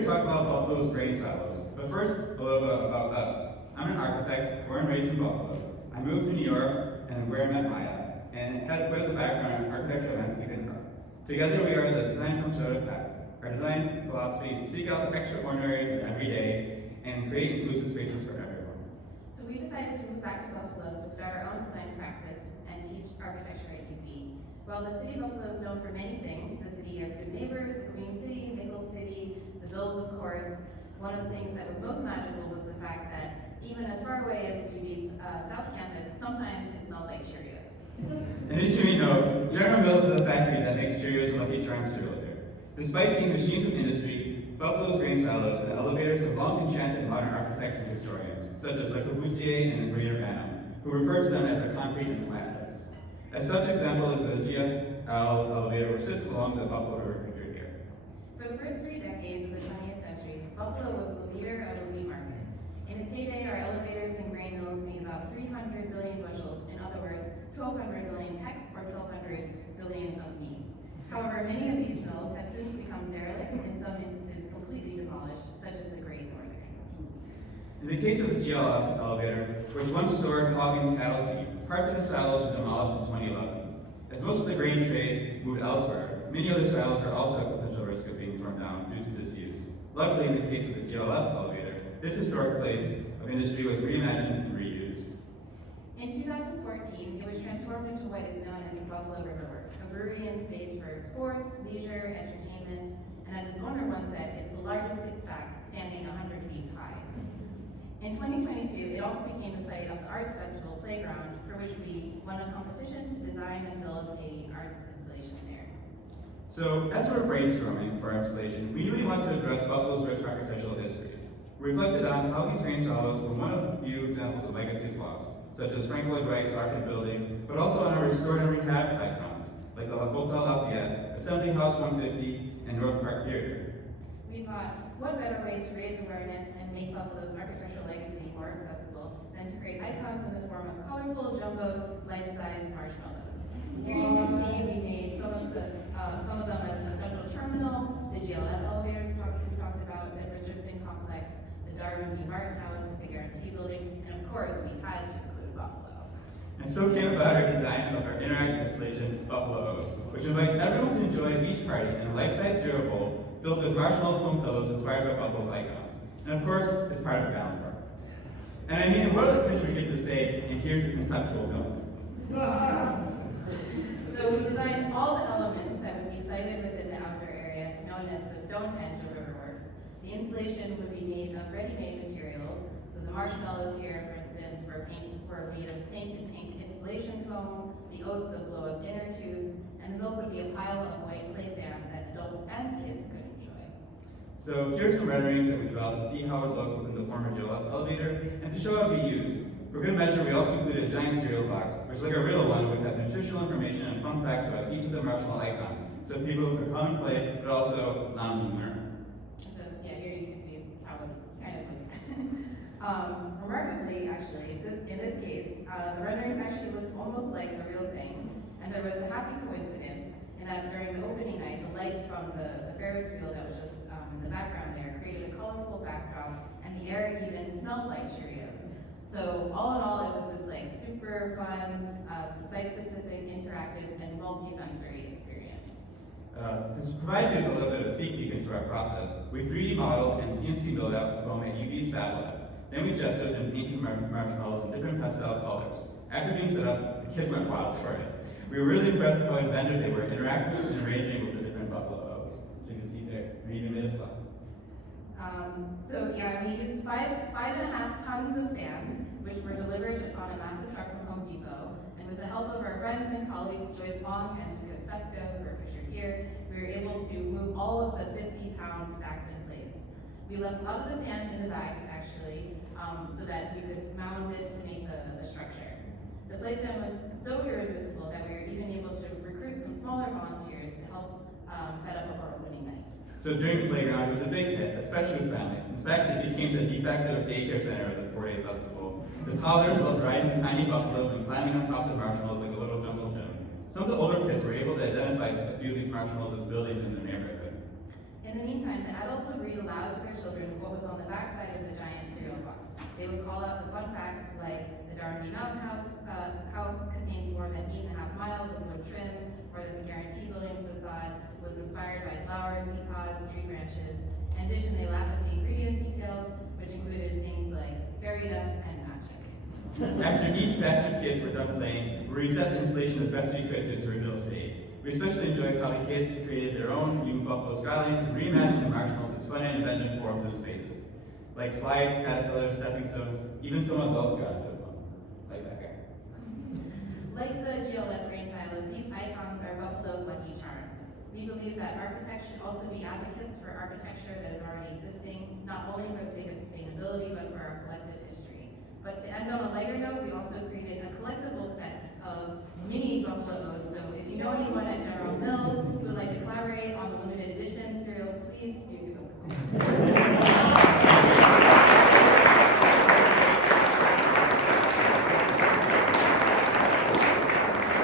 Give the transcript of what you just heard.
to talk about Buffalo's grain silos. But first, a little bit about us. I'm an architect, born and raised in Buffalo. I moved to New York and where I met Maya, and has a background in architecture, landscape, and art. Together we are the design from Soda Pack. Our design philosophy is to seek out the extraordinary in every day and create inclusive spaces for everyone. So we decided to move back to Buffalo to start our own design practice and teach architecture at UB. While the city of Buffalo is known for many things, the city of good neighbors, the Queen City, Nickel City, the Bills, of course, one of the things that was most magical was the fact that even as far away as UB's South Campus, sometimes it smells like Cheerios. And as you may know, General Mills is a factory that makes Cheerios and Lucky Charms cereal there. Despite being machines of industry, Buffalo's grain silos and elevators have long enchanted modern architects and historians, such as Le Corbusier and Henri Urbano, who refer to them as a concrete and flat house. As such example is the GFL elevator, which sits along the Buffalo River Bridge here. For the first 3 decades of the 20th century, Buffalo was the leader of the wheat market. In its heyday, our elevators and grain mills made about 300 billion bushels, in other words, 1,200 billion pecks or 1,200 billion of meat. However, many of these mills have since become derelict, in some instances completely demolished, such as the Great Northern. In the case of the GLF elevator, which once stored hog and cattle feed, parts of the silos were demolished in 2011. As most of the grain trade moved elsewhere, many other silos are also at potential risk of being torn down due to disuse. Luckily, in the case of the GLF elevator, this historic place of industry was reimagined and reused. In 2014, it was transformed into what is known as the Buffalo River Works, a brewery and space for sports, leisure, entertainment, and as its owner once said, it's the largest six-pack standing 100 feet high. In 2022, it also became the site of the Arts Festival Playground, for which we won a competition to design and build an arts installation there. So, as we were brainstorming for our installation, we knew we wanted to address Buffalo's rich architectural history. We reflected on how these grain silos were one of the few examples of legacies lost, such as Frank Lloyd Wright's Arc and Building, but also on our restored and rehabbed icons, like the Hotel Lafayette, Assembly House 150, and North Park Theater. We thought, what better way to raise awareness and make Buffalo's architectural legacy more accessible than to create icons in the form of colorful, jumbo, life-size marshmallows. Here you can see we made some of them as the Central Terminal, the GLF elevators we talked about, the Richardson Complex, the Darwin D. Martin House, the Guarantee Building, and of course, we had to include Buffalo. And so came about our design of our interactive installation, Buffalo O's, which invites everyone to enjoy a beach party in a life-size cereal bowl filled with marshmallow foam pillows inspired by Buffalo's icons. And of course, it's part of the balance part. And I mean, what other picture we get to say, and here's a conceptual note. So we designed all the elements that would be sited within the outdoor area, known as the Stonehenge of Riverworks. The installation would be made of ready-made materials. So the marshmallows here, for instance, were made of painted pink insulation foam, the oats of glow-up inner tubes, and the milk would be a pile of white play sand that adults and kids could enjoy. So here's some renderings that we developed to see how it would look within the former GLF elevator, and to show how it would be used. For good measure, we also included a giant cereal box, which, like a real one, would have nutritional information and fun facts about each of the marshmallow icons, so people could come and play, but also lounge and learn. So yeah, here you can see how it kind of went. Remarkably, actually, in this case, the renderings actually looked almost like a real thing, and there was a happy coincidence in that during the opening night, the lights from the Ferris wheel that was just in the background there created a colorful backdrop, and the air even smelled like Cheerios. So all in all, it was this like super fun, site-specific, interactive, and multi-sensory experience. To provide you with a little bit of a sneak peek into our process, we 3D modeled and CNC built out the foam at UB's Fab Lab. Then we gestured and painted marshmallows in different pastel colors. After being set up, the kids went wild for it. We were really impressed with how inventive they were, interacting and arranging with the different Buffalo O's. So you can see there, we even made a slide. So yeah, we used 5.5 tons of sand, which were delivered on a massive truck from Home Depot. And with the help of our friends and colleagues, Joyce Wong and Chris Fetzko, who are pictured here, we were able to move all of the 50-pound stacks in place. We left a lot of the sand in the bags, actually, so that we could mound it to make the structure. The play stand was so irresistible that we were even able to recruit some smaller volunteers to help set up our opening night. So during the playground, it was a big hit, especially with families. In fact, it became the de facto daycare center of the 4-day festival. The toddlers loved riding the tiny buffaloes and climbing on top of the marshmallows like a little jungle gym. Some of the older kids were able to identify a few of these marshmallows as buildings in their neighborhood. In the meantime, the adults would read aloud to call out the fun facts like the Darnley Mountain house contains more than 8.5 miles of wood trim, or that the Guarantee Building's facade was inspired by flowers, seed pods, tree branches. In addition, they laugh at the ingredient details, which included things like fairy dust and magic. After each batch of kids were done playing, we reset the installation as best we could to its original state. We especially enjoyed how the kids created their own new Buffalo skylines and reimagined the marshmallows as fun and inventive forms of spaces. Like slides, caterpillars, stepping stones, even some adults got into them. Like that guy. Like the GLF grain silos, these icons are Buffalo's lucky charms. We believe that architects should also be advocates for architecture that is already existing, not only for the sake of sustainability, but for our collective history. But to end on a lighter note, we also